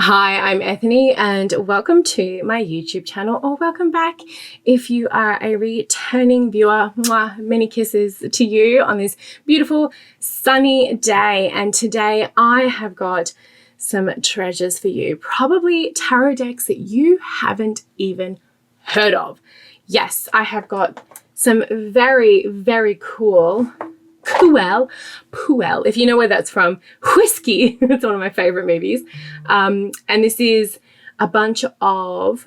Hi, I'm Ethony and welcome to my YouTube channel, or welcome back if you are a returning viewer. Mwah, many kisses to you on this beautiful sunny day. And today I have got some treasures for you, probably tarot decks that you haven't even heard of. Yes, I have got some very, very cool Puel, if you know where that's from, whiskey. It's one of my favorite movies. And this is a bunch of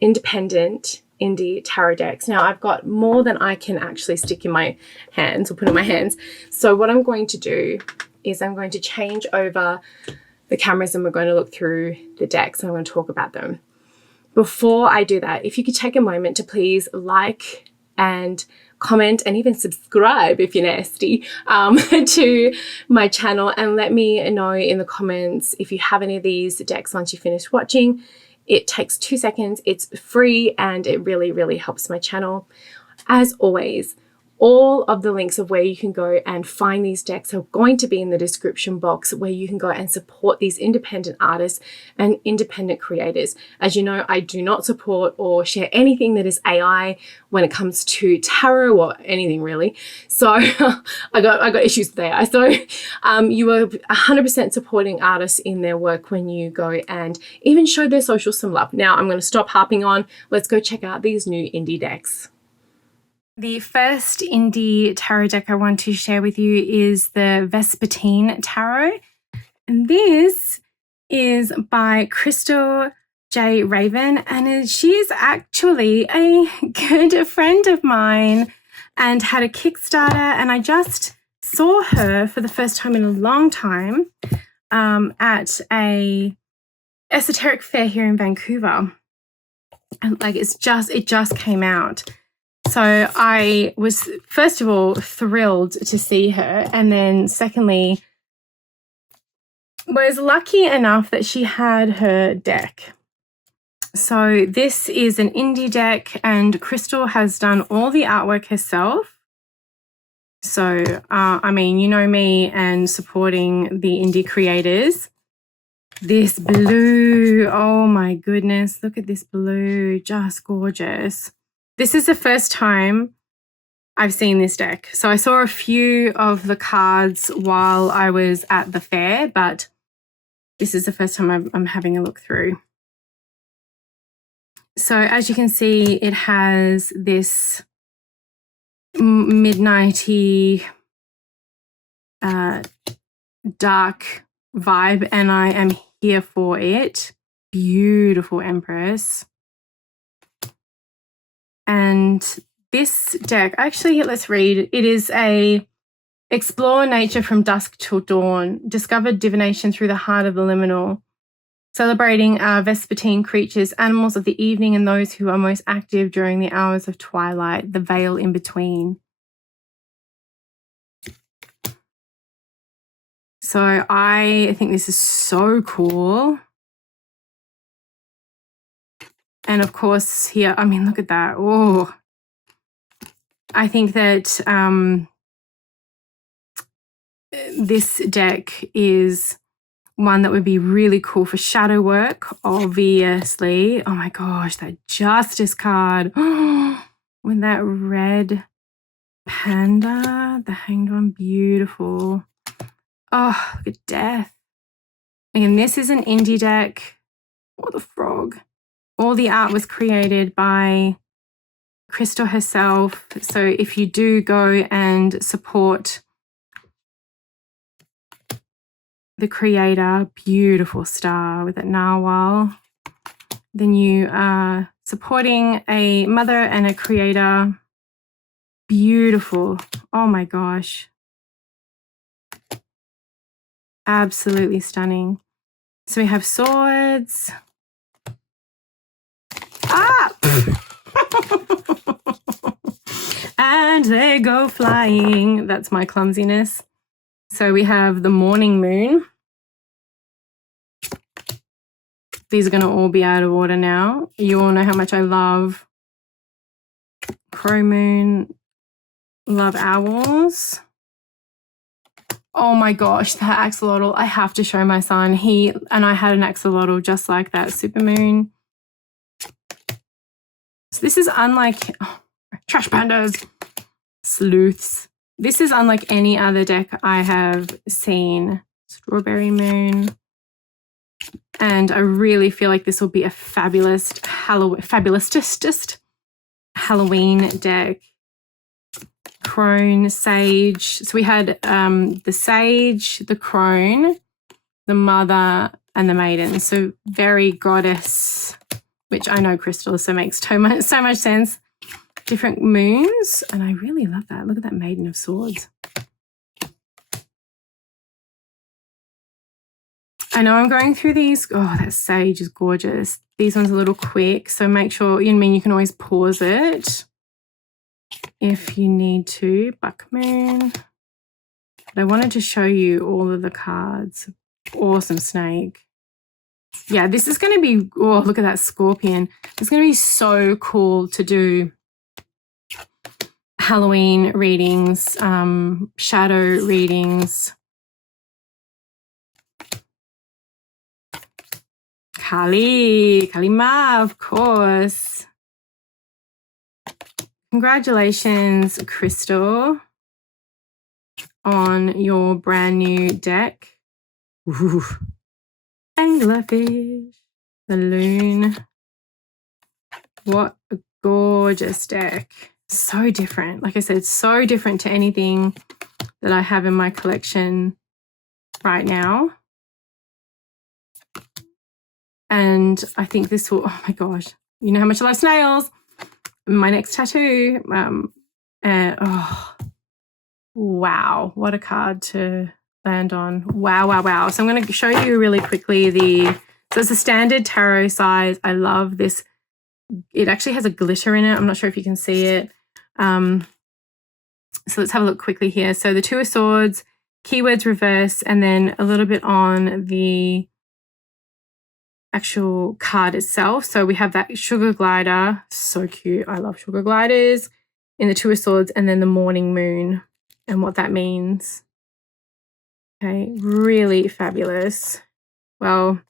independent indie tarot decks. Now, I've got more than I can actually stick in my hands or put in my hands. So what I'm going to do is I'm going to change over the cameras and we're going to look through the decks and I'm going to talk about them. Before I do that, if you could take a moment to please like and comment and even subscribe if you're nasty to my channel, and let me know in the comments if you have any of these decks once you finish watching. It takes 2 seconds, it's free, and it really, really helps my channel. As always, all of the links of where you can go and find these decks are going to be in the description box, where you can go and support these independent artists and independent creators. As you know, I do not support or share anything that is AI when it comes to tarot or anything really. So I got issues with AI. So you are 100% supporting artists in their work when you go and even show their socials some love. Now I'm going to stop harping on. Let's go check out these new indie decks. The first indie tarot deck I want to share with you is the Vespertine Tarot. And this is by Crystal J. Raven, and she's actually a good friend of mine and had a Kickstarter, and I just saw her for the first time in a long time at a esoteric fair here in Vancouver. And like it just came out. So I was, first of all, thrilled to see her. And then secondly, was lucky enough that she had her deck. So this is an indie deck and Crystal has done all the artwork herself. So, I mean, you know me and supporting the indie creators. This blue, oh my goodness, look at this blue, just gorgeous. This is the first time I've seen this deck. So I saw a few of the cards while I was at the fair, but this is the first time I'm having a look through. So as you can see, it has this midnighty dark vibe, and I am here for it. Beautiful Empress. And this deck, actually, let's read. It is a explore nature from dusk till dawn, discover divination through the heart of the liminal, celebrating our vespertine creatures, animals of the evening, and those who are most active during the hours of twilight, the veil in between. So I think this is so cool. And of course here, I mean, look at that. Oh, I think that this deck is one that would be really cool for shadow work, obviously. Oh my gosh, that Justice card. With that red panda, the Hanged One, beautiful. Oh, look at Death. Again, this is an indie deck. Oh, the frog. All the art was created by Crystal herself. So if you do go and support the creator, beautiful star with that narwhal, then you are supporting a mother and a creator. Beautiful. Oh my gosh. Absolutely stunning. So we have swords. Ah! And they go flying. That's my clumsiness. So we have the morning moon. These are going to all be out of order now. You all know how much I love crow moon, love owls. Oh my gosh, that axolotl. I have to show my son. He and I had an axolotl just like that, supermoon. So this is unlike trash pandas, sleuths. This is unlike any other deck I have seen. Strawberry moon. And I really feel like this will be a fabulous Halloween deck. Crone, sage. So we had the sage, the crone, the mother, and the maiden. So very goddess, which I know crystal, so makes so much sense. Different moons, and I really love that. Look at that maiden of swords. I know I'm going through these. Oh, that sage is gorgeous. These ones are a little quick, so make sure, you can always pause it if you need to. Buck moon. But I wanted to show you all of the cards. Awesome snake. Yeah, this is going to be, oh, look at that scorpion. It's going to be so cool to do Halloween readings, shadow readings. Kalima, of course. Congratulations, Crystal, on your brand new deck. Ooh. Anglerfish, the loon. What a gorgeous deck. So different. Like I said, so different to anything that I have in my collection right now. And I think this will, oh my gosh, you know how much I love snails. My next tattoo. Oh, wow. What a card to land on. Wow, wow, wow. So I'm going to show you really quickly so it's a standard tarot size. I love this. It actually has a glitter in it. I'm not sure if you can see it. So let's have a look quickly here. So the Two of Swords, keywords reverse, and then a little bit on the actual card itself. So we have that sugar glider. So cute. I love sugar gliders in the Two of Swords, and then the morning moon and what that means. Okay, really fabulous. Well,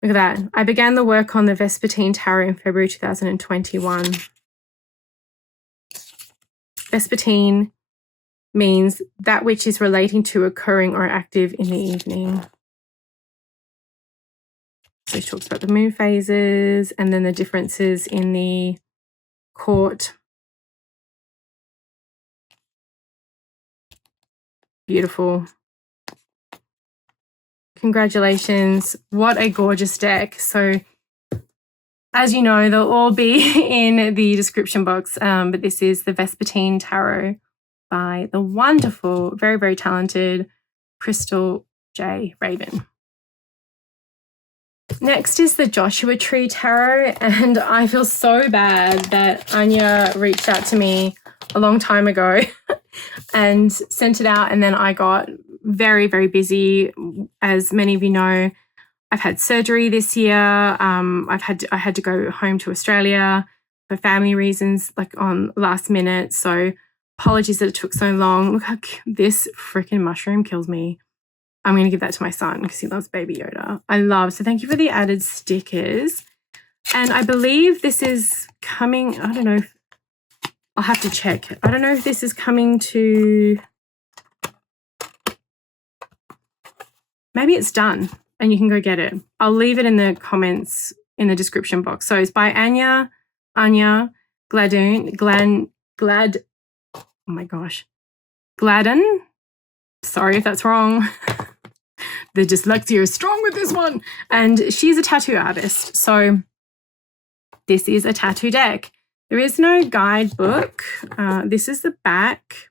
look at that. I began the work on the Vespertine Tarot in February 2021. Vespertine means that which is relating to, occurring, or active in the evening. So it talks about the moon phases and then the differences in the court. Beautiful. Congratulations. What a gorgeous deck. So as you know, they'll all be in the description box, but this is the Vespertine Tarot by the wonderful, very, very talented Crystal J. Raven. Next is the Joshua Tree Tarot, and I feel so bad that Anya reached out to me a long time ago and sent it out, and then I got very, very busy. As many of you know, I've had surgery this year. I had to go home to Australia for family reasons, like on last minute. So apologies that it took so long. Look how this freaking mushroom kills me. I'm going to give that to my son because he loves Baby Yoda. So thank you for the added stickers. And I believe this is coming, I don't know, I'll have to check. I don't know if this is coming to, maybe it's done and you can go get it. I'll leave it in the comments in the description box. So it's by Anya Gladden, oh my gosh, Gladden. Sorry if that's wrong. The dyslexia is strong with this one. And she's a tattoo artist. So this is a tattoo deck. There is no guidebook. This is the back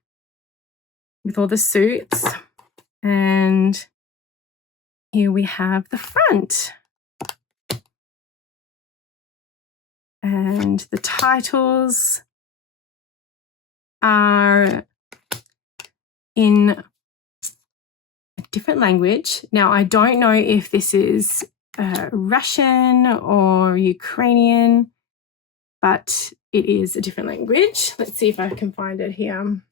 with all the suits. And here we have the front. And the titles are in different language. Now, I don't know if this is Russian or Ukrainian, but it is a different language. Let's see if I can find it here.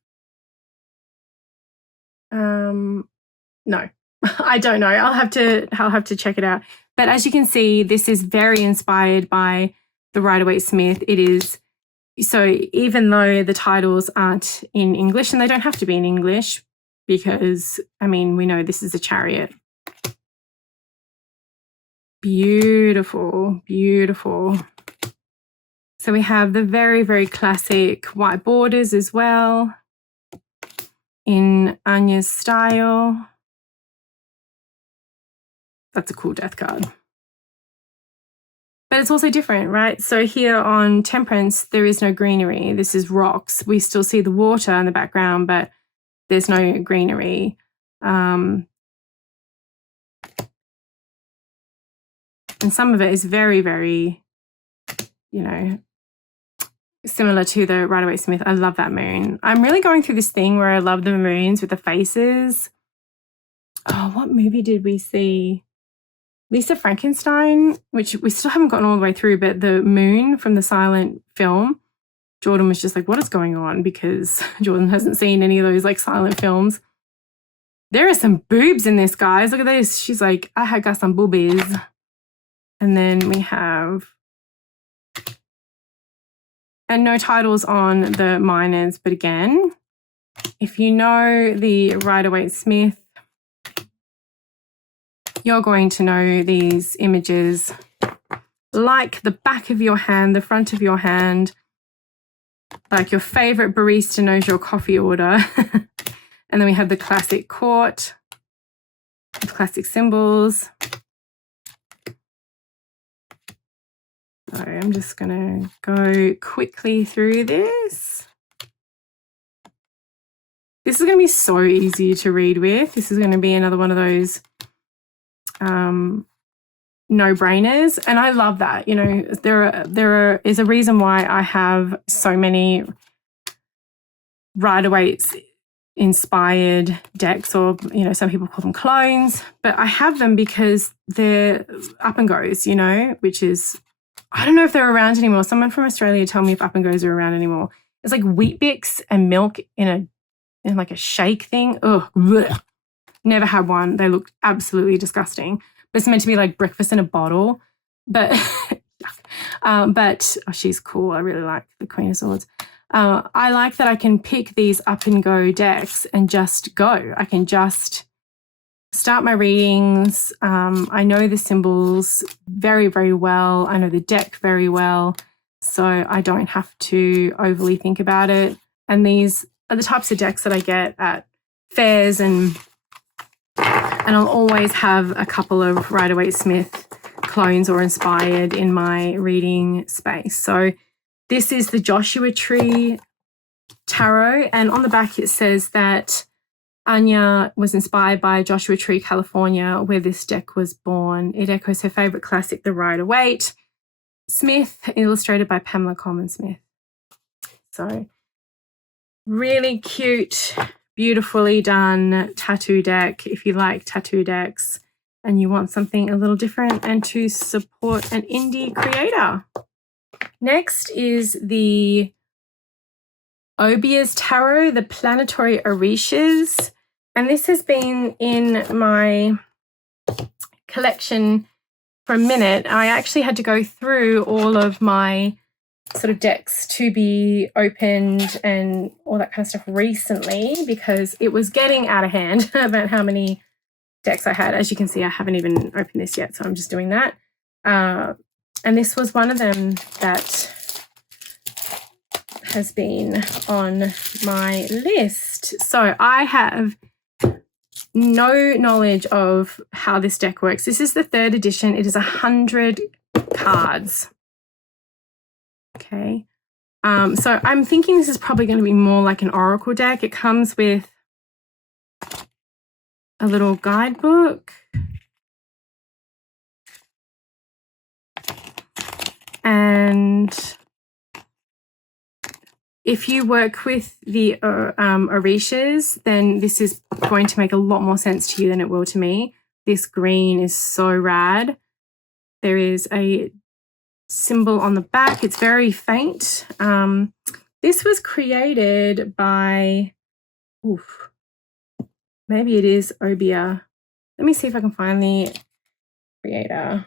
No, I don't know. I'll have to check it out. But as you can see, this is very inspired by the Rider-Waite-Smith. It is, so even though the titles aren't in English, and they don't have to be in English because, I mean, we know this is a chariot. Beautiful, beautiful. So we have the very, very classic white borders as well in Anya's style. That's a cool death card. But it's also different, right? So here on Temperance, there is no greenery. This is rocks. We still see the water in the background, but there's no greenery. And some of it is very, very, you know, similar to the Rider-Waite-Smith. I love that moon. I'm really going through this thing where I love the moons with the faces. Oh, what movie did we see? Lisa Frankenstein, which we still haven't gotten all the way through, but the moon from the silent film, Jordan was just like, what is going on? Because Jordan hasn't seen any of those like silent films. There are some boobs in this, guys. Look at this. She's like, I had got some boobies. And then we have, and no titles on the minors, but again, if you know the Rider-Waite-Smith, you're going to know these images like the back of your hand, the front of your hand, like your favorite barista knows your coffee order. And then we have the classic court, the classic symbols. So I'm just going to go quickly through this. This is going to be so easy to read with. This is going to be another one of those no-brainers, and I love that. You know, there is a reason why I have so many Rider-Waite's inspired decks, or you know, some people call them clones, but I have them because they're up and goes, you know, which is, I don't know if they're around anymore. Someone from Australia tell me if up and goes are around anymore. It's like Wheat Bix and milk in like a shake thing. Ugh, blech. Never had one. They look absolutely disgusting. But it's meant to be like breakfast in a bottle. But oh, she's cool. I really like the Queen of Swords. I like that I can pick these up and go decks and just go. I can just start my readings. I know the symbols very, very well. I know the deck very well. So I don't have to overly think about it. And these are the types of decks that I get at fairs, and I'll always have a couple of Rider-Waite-Smith clones or inspired in my reading space. So this is the Joshua Tree Tarot, and on the back it says that Anya was inspired by Joshua Tree, California, where this deck was born. It echoes her favourite classic, the Rider-Waite-Smith, illustrated by Pamela Coleman Smith. So really cute, beautifully done tattoo deck if you like tattoo decks and you want something a little different and to support an indie creator. Next is the Obia's Tarot, the Planetary Orishas. And this has been in my collection for a minute. I actually had to go through all of my sort of decks to be opened and all that kind of stuff recently because it was getting out of hand about how many decks I had. As you can see, I haven't even opened this yet, so I'm just doing that. And this was one of them that has been on my list. So I have no knowledge of how this deck works. This is the 3rd edition. It is 100 cards. Okay. So I'm thinking this is probably going to be more like an oracle deck. It comes with a little guidebook. And if you work with the Orishas, then this is going to make a lot more sense to you than it will to me. This green is so rad. There is a symbol on the back. It's very faint. This was created by Maybe it is Obia. Let me see if I can find the creator.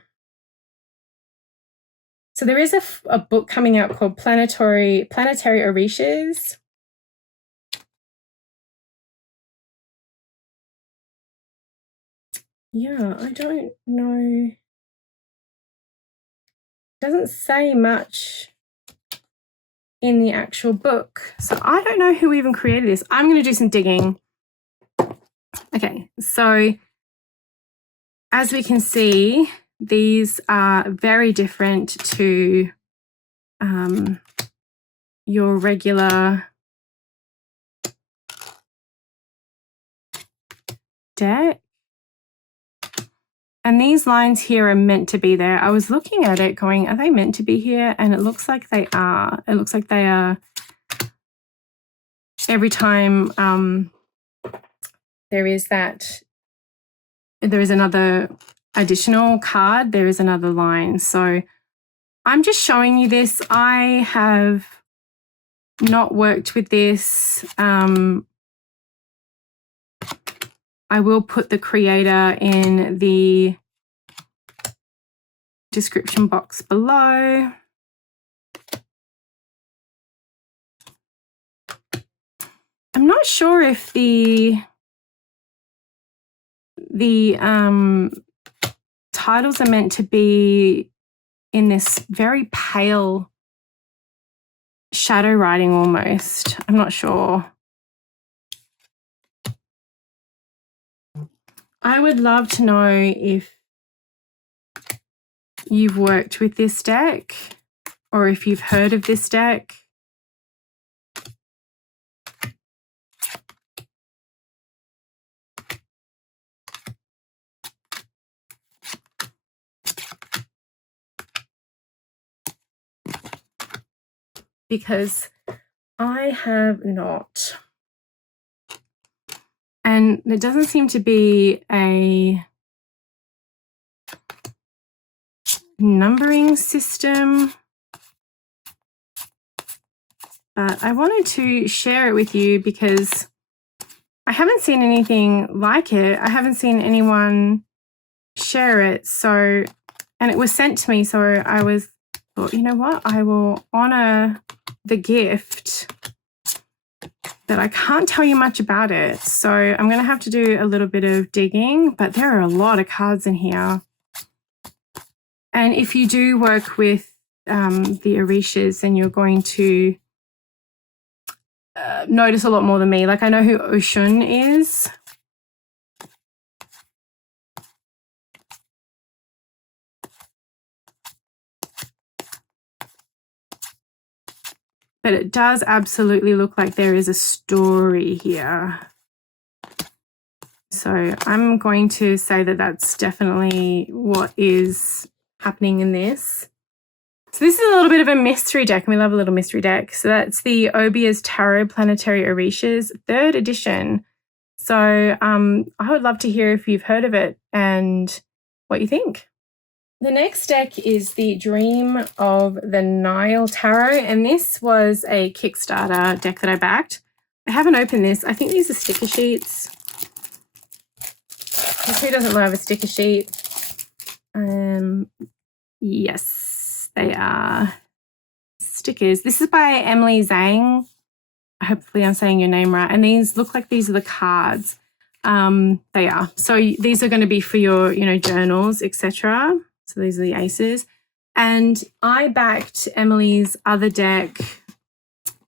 So there is a book coming out called Planetary Orishas. Yeah, I don't know. Doesn't say much in the actual book. So I don't know who even created this. I'm going to do some digging. Okay, so as we can see, these are very different to your regular deck. And these lines here are meant to be there. I was looking at it going, are they meant to be here? And it looks like they are. It looks like they are. Every time there is another additional card, there is another line. So I'm just showing you this. I have not worked with this. I will put the creator in the description box below. I'm not sure if the titles are meant to be in this very pale shadow writing almost. I'm not sure. I would love to know if you've worked with this deck or if you've heard of this deck. Because I have not. And there doesn't seem to be a numbering system, but I wanted to share it with you because I haven't seen anything like it. I haven't seen anyone share it. So, and it was sent to me. So I thought, you know what? I will honor the gift, but I can't tell you much about it. So I'm going to have to do a little bit of digging, but there are a lot of cards in here. And if you do work with the Orishas, then you're going to notice a lot more than me. Like I know who Oshun is. But it does absolutely look like there is a story here. So I'm going to say that that's definitely what is happening in this. So this is a little bit of a mystery deck, and we love a little mystery deck. So that's the Obia's Tarot Planetary Orishas, 3rd edition. So I would love to hear if you've heard of it and what you think. The next deck is the Dream of the Nile Tarot, and this was a Kickstarter deck that I backed. I haven't opened this. I think these are sticker sheets. Who doesn't love a sticker sheet? Yes, they are stickers. This is by Emily Zhang. Hopefully I'm saying your name right. And these look like these are the cards. They are. So these are going to be for your, journals, etc. So these are the aces. And I backed Emily's other deck.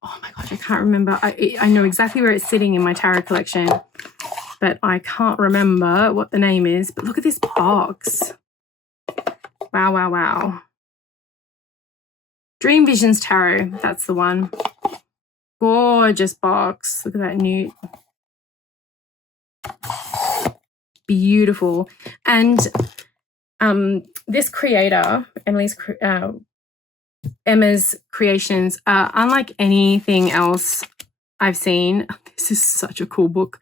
Oh my gosh, I can't remember. I know exactly where it's sitting in my tarot collection, but I can't remember what the name is. But look at this box. Wow, wow, wow. Dream Visions Tarot, that's the one. Gorgeous box. Look at that newt. Beautiful. And this creator, Emma's creations, unlike anything else I've seen. This is such a cool book.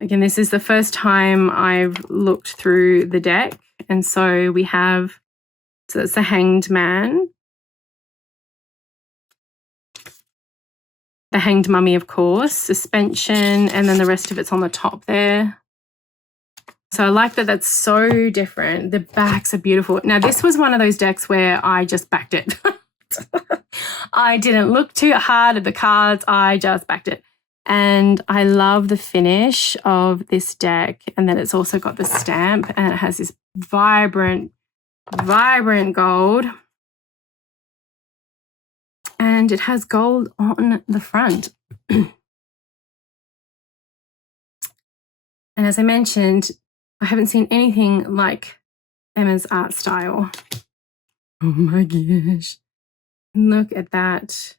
Again, this is the first time I've looked through the deck. And so we have, so it's the Hanged Man. the Hanged Mummy, of course, Suspension, and then the rest of it's on the top there. So I like that that's so different. The backs are beautiful. Now, this was one of those decks where I just backed it. I didn't look too hard at the cards. I just backed it. And I love the finish of this deck. And then it's also got the stamp and it has this vibrant, vibrant gold. And it has gold on the front. And as I mentioned, I haven't seen anything like Emma's art style. Oh my gosh. Look at that.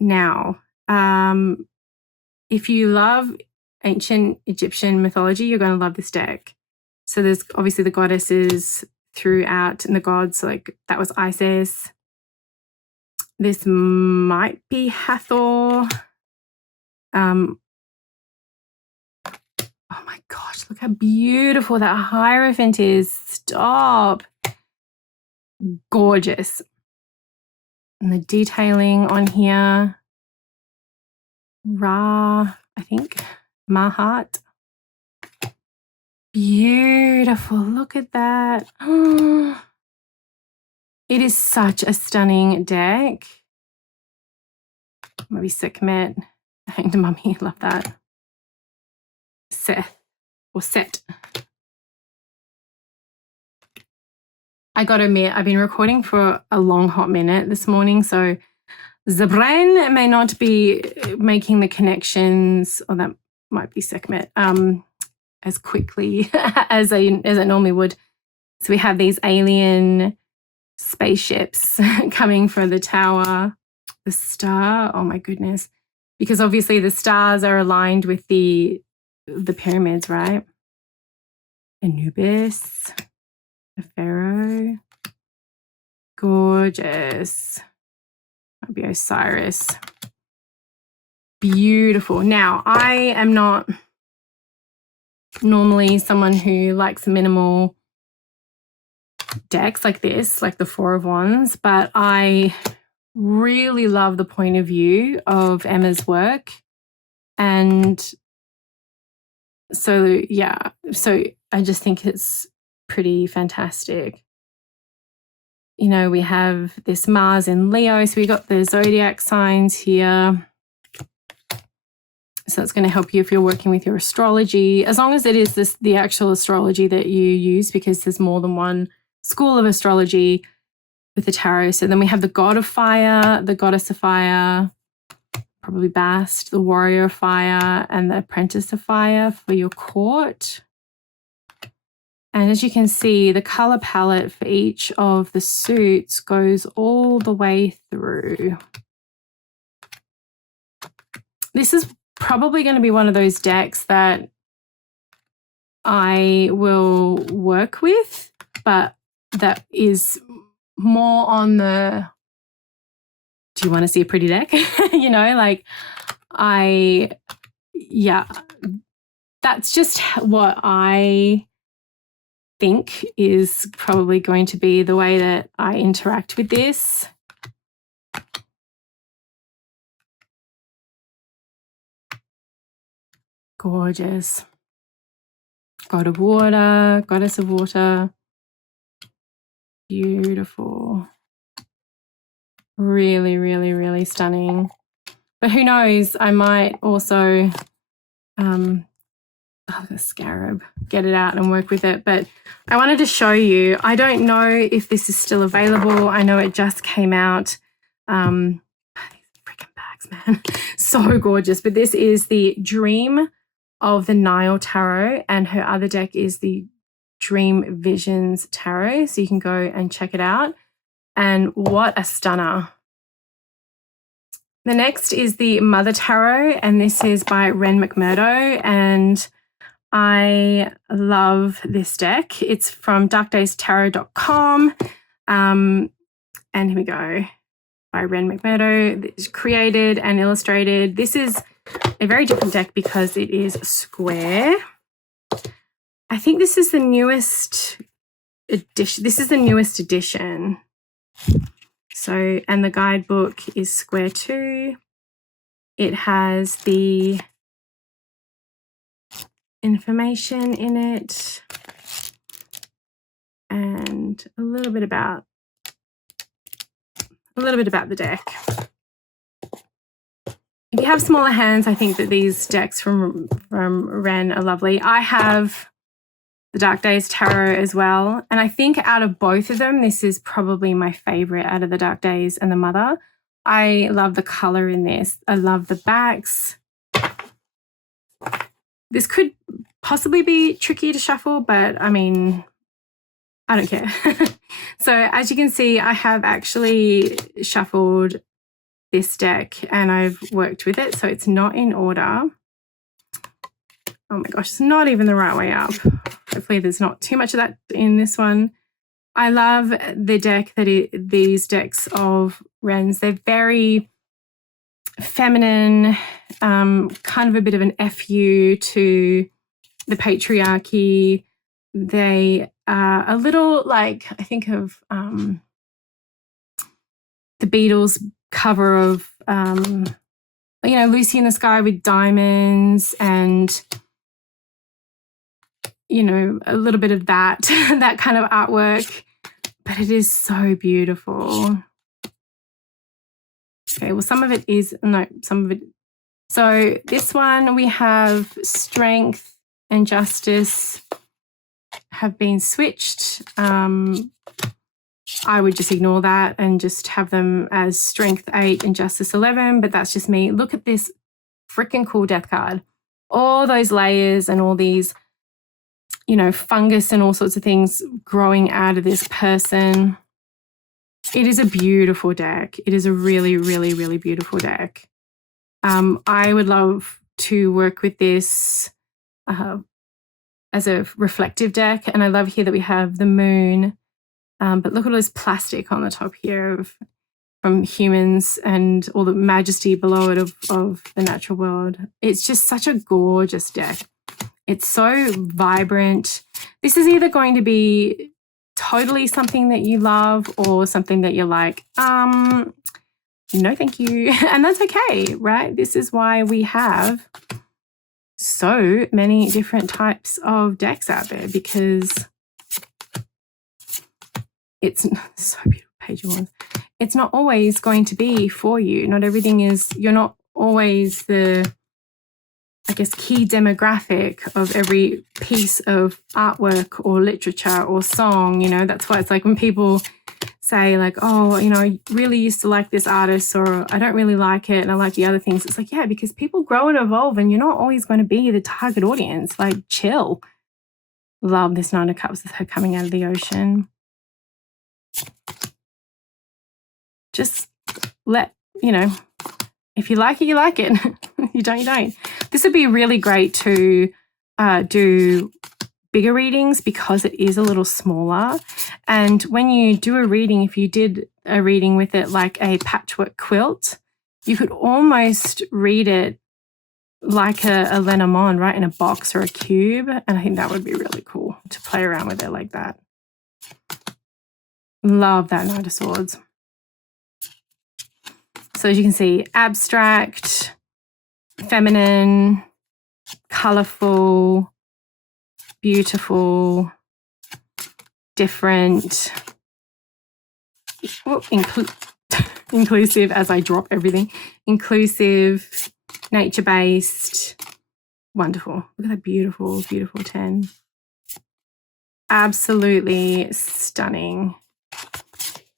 Now, if you love ancient Egyptian mythology, you're going to love this deck. So there's obviously the goddesses throughout and the gods, like that was Isis. This might be Hathor. Oh my gosh, look how beautiful that Hierophant is. Stop. Gorgeous. And the detailing on here. Ra, I think. Mahat. Beautiful. Look at that. Oh, it is such a stunning deck. Maybe Sekhmet. Hanged Mummy. Love that. Seth or Set. I gotta admit, I've been recording for a long hot minute this morning, so the brain may not be making the connections, or that might be Sekhmet, as quickly as I normally would. So we have these alien spaceships coming from the tower. The star, oh my goodness. Because obviously the stars are aligned with the pyramids, right? Anubis, the pharaoh, gorgeous. Might be Osiris. Beautiful. Now, I am not normally someone who likes minimal decks like this, like the Four of Wands, but I really love the point of view of Emma's work. And so, yeah, so I just think it's pretty fantastic. You know, we have this Mars in Leo, so we got the zodiac signs here. So it's going to help you if you're working with your astrology, as long as it is the actual astrology that you use, because there's more than one school of astrology with the tarot. So then we have the god of fire, the goddess of fire, probably Bast, the warrior of fire, and the apprentice of fire for your court. And as you can see, the color palette for each of the suits goes all the way through. This is probably going to be one of those decks that I will work with, but that is more on the, do you want to see a pretty deck? You know, like yeah, that's just what I think is probably going to be the way that I interact with this. Gorgeous. God of water, goddess of water. Beautiful. Really, really, really stunning. But who knows, I might also, the scarab, get it out and work with it. But I wanted to show you, I don't know if this is still available. I know it just came out. These freaking bags, man. So gorgeous. But this is the Dream of the Nile Tarot, and her other deck is the Dream Visions Tarot. So you can go and check it out. And what a stunner. The next is the Mother Tarot, and this is by Ren McMurdo, and I love this deck. It's from darkdaystarot.com. And here we go. By Ren McMurdo. It's created and illustrated. This is a very different deck because it is square. I think this is the newest edition. So, and the guidebook is square 2. It has the information in it and a little bit about the deck. If you have smaller hands, I think that these decks from Ren are lovely. I have the Dark Days Tarot as well. And I think out of both of them, this is probably my favorite out of the Dark Days and the Mother. I love the color in this. I love the backs. This could possibly be tricky to shuffle, but I mean, I don't care. So as you can see, I have actually shuffled this deck and I've worked with it. So it's not in order. Oh my gosh, it's not even the right way up. Hopefully there's not too much of that in this one. I love the deck these decks of Wrens. They're very feminine, kind of a bit of an FU to the patriarchy. They are a little like, I think of the Beatles cover of, Lucy in the Sky with diamonds and, a little bit of that, that kind of artwork, but it is so beautiful. Okay, well, some of it. So this one, we have strength and justice have been switched. I would just ignore that and just have them as strength 8 and justice 11, but that's just me. Look at this freaking cool death card. All those layers and all these, fungus and all sorts of things growing out of this person. It is a beautiful deck. It is a really, really, really beautiful deck. I would love to work with this as a reflective deck. And I love here that we have the moon. But look at all this plastic on the top here from humans and all the majesty below it of the natural world. It's just such a gorgeous deck. It's so vibrant. This is either going to be totally something that you love or something that you're like, no, thank you. And that's okay, right? This is why we have so many different types of decks out there, because it's so beautiful, page one. It's not always going to be for you. Not everything is, you're not always the, key demographic of every piece of artwork or literature or song. That's why it's like when people say like, oh, I really used to like this artist, or I don't really like it and I like the other things. It's like, yeah, because people grow and evolve and you're not always going to be the target audience. Like, chill. Love this Nine of Cups with her coming out of the ocean. Just let, if you like it, you like it. You don't. This would be really great to do bigger readings because it is a little smaller. And when you do a reading, if you did a reading with it like a patchwork quilt, you could almost read it like a Lenormand, right, in a box or a cube. And I think that would be really cool to play around with it like that. Love that Knight of Swords. So as you can see, abstract, feminine, colourful, beautiful, different, inclusive, as I drop everything, inclusive, nature-based, wonderful. Look at that beautiful, beautiful 10. Absolutely stunning.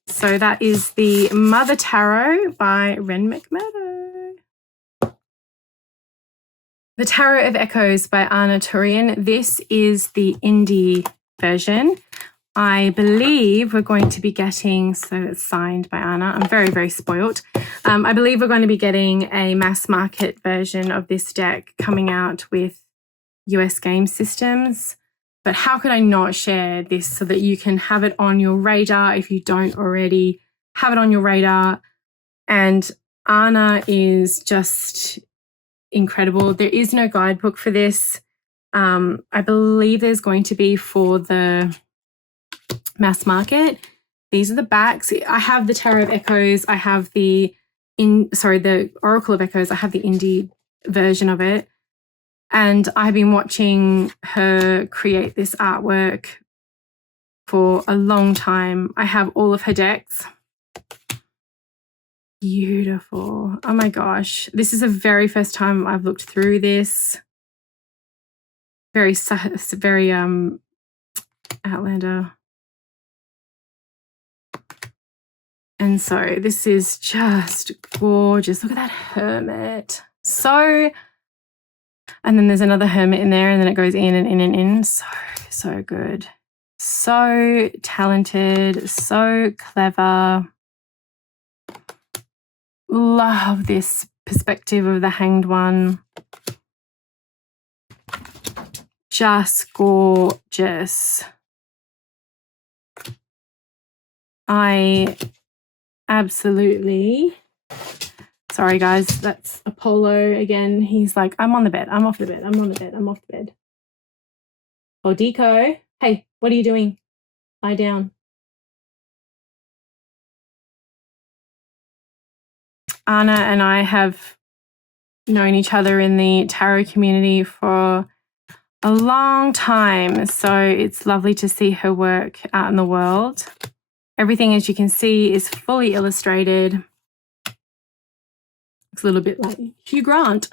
So that is the Mother Tarot by Ren McMurdo. The Tarot of Echoes by Anna Turian. This is the indie version. I believe we're going to be getting, so it's signed by Anna. I'm very, very spoilt. I believe we're going to be getting a mass market version of this deck coming out with US game systems. But how could I not share this so that you can have it on your radar if you don't already have it on your radar? And Anna is just incredible. There is no guidebook for this. I believe there's going to be for the mass market, These are the backs. I have the Tarot of Echoes. I have the Oracle of Echoes. I have the indie version of it. And I've been watching her create this artwork for a long time. I have all of her decks. Beautiful. Oh my gosh. This is the very first time I've looked through this. Very Outlander. And so this is just gorgeous. Look at that hermit. And then there's another hermit in there, and then it goes in and in and in. So good. So talented, so clever. Love this perspective of the Hanged One. Just gorgeous. I absolutely, sorry guys, that's Apollo again. He's like, I'm on the bed, I'm off the bed, I'm on the bed, I'm off the bed. Oh, Deco, hey, what are you doing? Lie down. Anna and I have known each other in the tarot community for a long time, so it's lovely to see her work out in the world. Everything, as you can see, is fully illustrated. It's a little bit like Hugh Grant.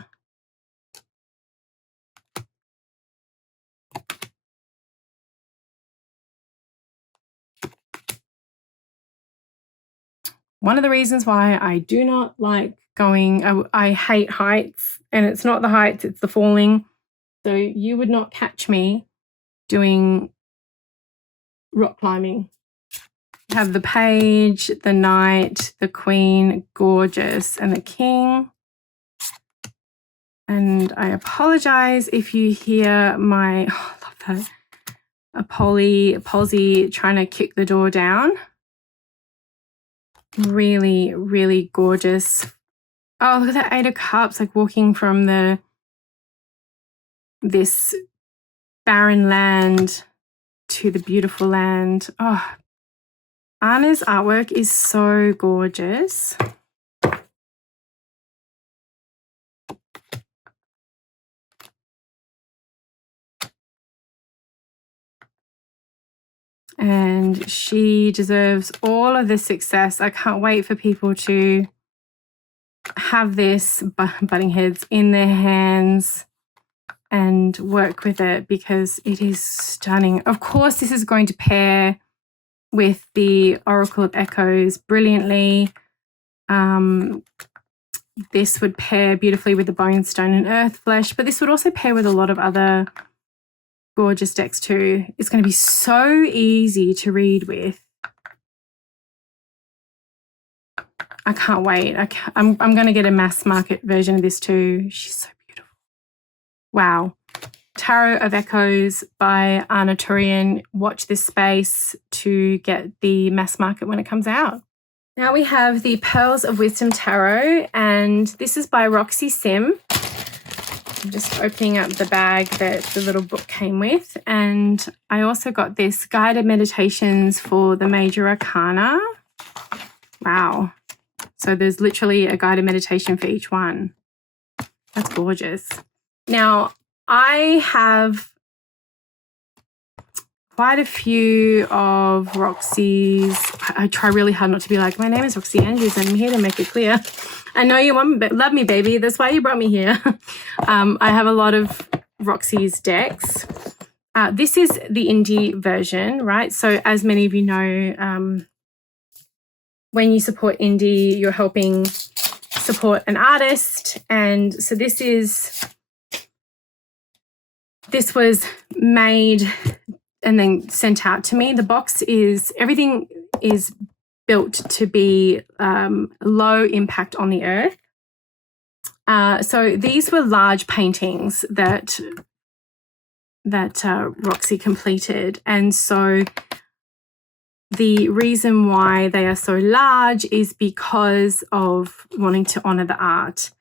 One of the reasons why I do not like going, I hate heights, and it's not the heights, it's the falling. So you would not catch me doing rock climbing. Have the page, the knight, the queen, gorgeous, and the king. And I apologize if you hear my, oh, I love that, Polsy trying to kick the door down. Really, really gorgeous. Oh, look at that Eight of Cups, like walking from this barren land to the beautiful land. Oh, Anna's artwork is so gorgeous. And she deserves all of the success. I can't wait for people to have this butting heads in their hands and work with it, because it is stunning. Of course, this is going to pair with the Oracle of Echoes brilliantly. This would pair beautifully with the Bone, Stone and Earth Flesh, but this would also pair with a lot of other gorgeous decks too. It's going to be so easy to read with. I can't wait. I'm going to get a mass market version of this too. She's so beautiful. Wow. Tarot of Echoes by Anna Turian. Watch this space to get the mass market when it comes out. Now we have the Pearls of Wisdom Tarot, and this is by Roxy Sim. I'm just opening up the bag that the little book came with, and I also got this guided meditations for the major arcana. Wow. So there's literally a guided meditation for each one. That's gorgeous. Now, I have quite a few of Roxy's. I try really hard not to be like, my name is Roxy Andrews and I'm here to make it clear. I know you love me, baby. That's why you brought me here. I have a lot of Roxy's decks. This is the indie version, right? So as many of you know, when you support indie, you're helping support an artist. And so this was made and then sent out to me. The box everything is built to be low impact on the earth. So these were large paintings that Roxy completed. And so the reason why they are so large is because of wanting to honor the art.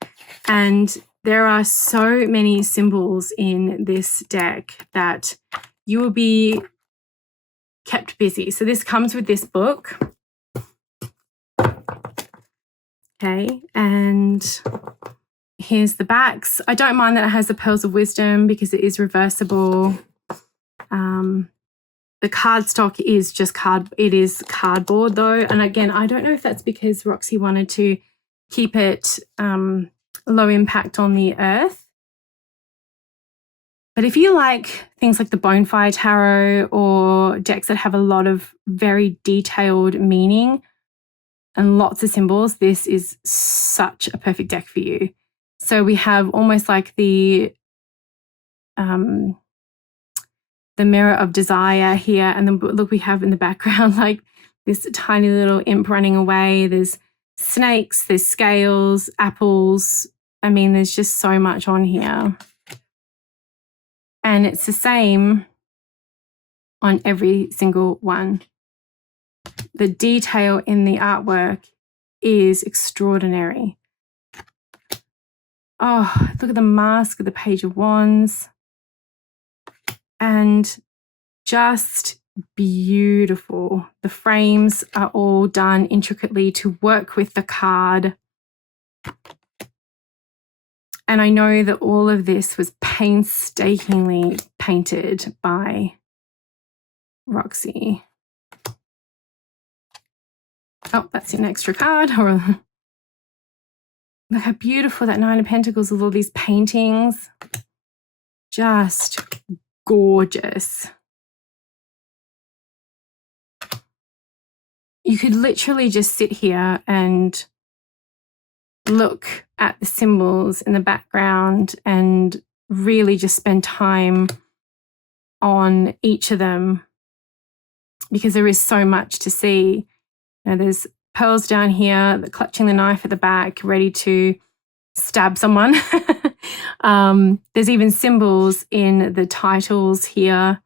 And there are so many symbols in this deck that you will be kept busy. So this comes with this book. Okay, and here's the backs. I don't mind that it has the Pearls of Wisdom because it is reversible. The cardstock is just it is cardboard though. And again, I don't know if that's because Roxy wanted to keep it low impact on the earth. But if you like things like the Bonfire Tarot or decks that have a lot of very detailed meaning and lots of symbols, this is such a perfect deck for you. So we have almost like the Mirror of Desire here, and then look, we have in the background like this tiny little imp running away. There's snakes, there's scales, apples. I mean, there's just so much on here. And it's the same on every single one. The detail in the artwork is extraordinary. Oh, look at the mask of the Page of Wands. And just beautiful. The frames are all done intricately to work with the card. And I know that all of this was painstakingly painted by Roxy. Oh, that's an extra card. Look how beautiful that Nine of Pentacles with all these paintings. Just gorgeous. You could literally just sit here and look at the symbols in the background and really just spend time on each of them because there is so much to see. You know, there's pearls down here, clutching the knife at the back, ready to stab someone. There's even symbols in the titles here.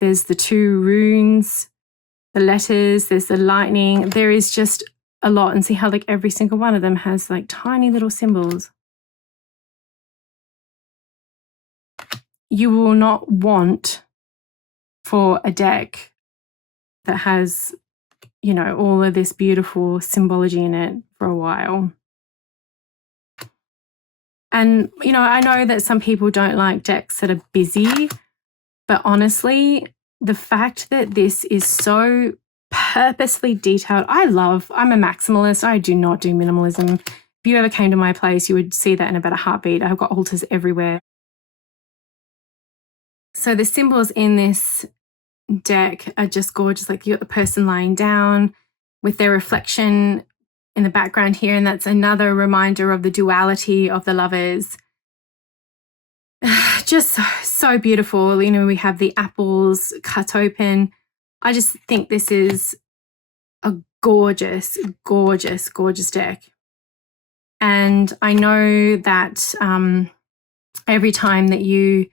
There's the 2 runes, the letters, there's the lightning. There is just a lot. And see how like every single one of them has like tiny little symbols. You will not want for a deck that has, you know, all of this beautiful symbology in it for a while. And, you know, I know that some people don't like decks that are busy, but honestly, the fact that this is so purposefully detailed, I'm a maximalist. I do not do minimalism. If you ever came to my place, you would see that in about a heartbeat. I've got altars everywhere. So the symbols in this deck are just gorgeous. Like you got the person lying down with their reflection in the background here, and that's another reminder of the duality of the lovers. Just so beautiful. You know, we have the apples cut open. I just think this is a gorgeous, gorgeous, gorgeous deck. And I know that every time that you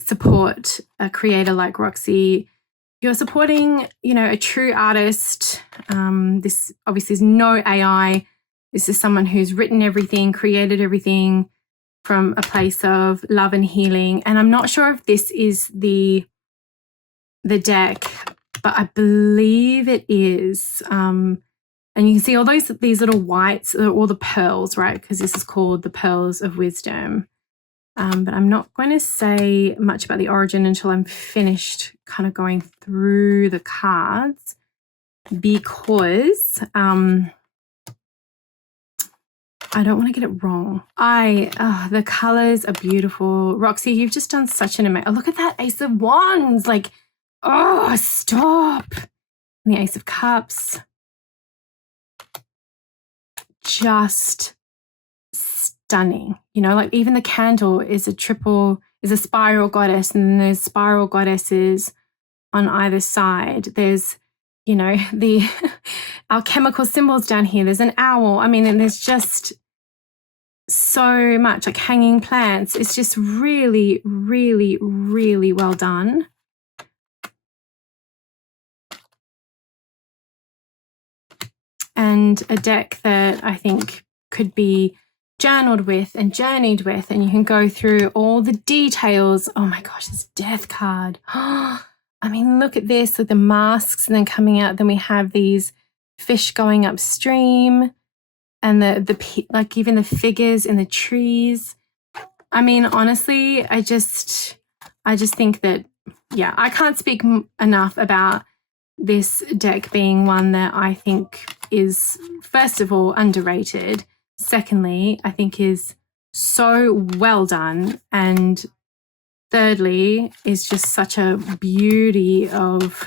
support a creator like Roxy, you're supporting, you know, a true artist. This obviously is no AI. This is someone who's written everything, created everything from a place of love and healing. And I'm not sure if this is the deck, but I believe it is. And you can see all these little whites, all the pearls, right? Because this is called the Pearls of Wisdom. But I'm not going to say much about the origin until I'm finished kind of going through the cards, because I don't want to get it wrong. The colors are beautiful. Roxy, you've just done such an amazing, look at that Ace of Wands. Like, oh, stop. And the Ace of Cups. Just stunning. You know, like even the candle is a spiral goddess, and then there's spiral goddesses on either side. There's, you know, the alchemical symbols down here. There's an owl. I mean, and there's just so much, like hanging plants. It's just really, really, really well done. And a deck that I think could be journaled with and journeyed with, and you can go through all the details. Oh my gosh, this death card. I mean, look at this with the masks and then coming out. Then we have these fish going upstream and like even the figures in the trees. I mean, honestly, I just think that, yeah, I can't speak enough about this deck being one that I think is, first of all, underrated. Secondly, I think is so well done. And thirdly, is just such a beauty of,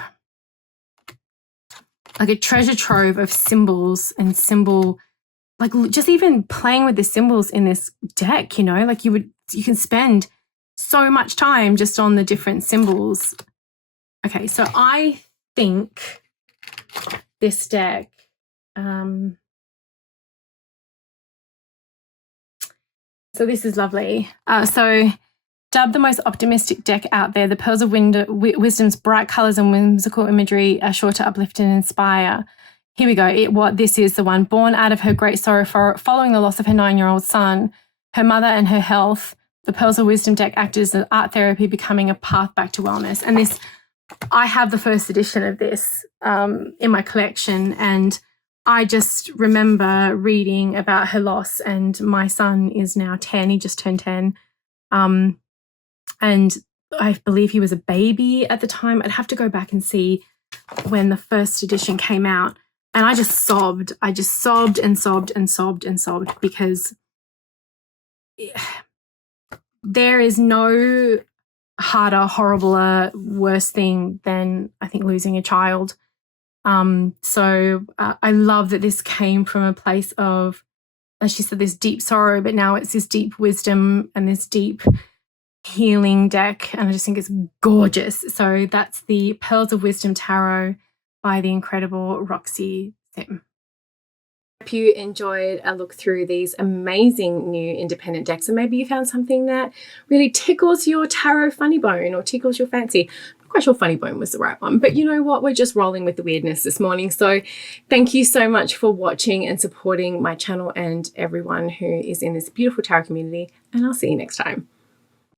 like, a treasure trove of symbols and like just even playing with the symbols in this deck, you know, like you can spend so much time just on the different symbols. Okay, so I think this deck, so this is lovely. So dubbed the most optimistic deck out there, the Pearls of Wisdom's bright colours and whimsical imagery are sure to uplift and inspire. Here we go. This is the one. Born out of her great sorrow following the loss of her 9-year-old son, her mother and her health, the Pearls of Wisdom deck acted as an art therapy, becoming a path back to wellness. And this, I have the first edition of this in my collection, and I just remember reading about her loss, and my son is now 10. He just turned 10. And I believe he was a baby at the time. I'd have to go back and see when the first edition came out. And I just sobbed. I just sobbed and sobbed and sobbed and sobbed, because there is no harder, horribler, worse thing than, I think, losing a child. So I love that this came from a place of, as she said, this deep sorrow, but now it's this deep wisdom and this deep healing deck. And I just think it's gorgeous. So that's the Pearls of Wisdom Tarot by the incredible Roxy Sim. Hope you enjoyed a look through these amazing new independent decks, and maybe you found something that really tickles your tarot funny bone or tickles your fancy. I'm not quite sure funny bone was the right one, but you know what? We're just rolling with the weirdness this morning. So thank you so much for watching and supporting my channel and everyone who is in this beautiful tarot community, and I'll see you next time.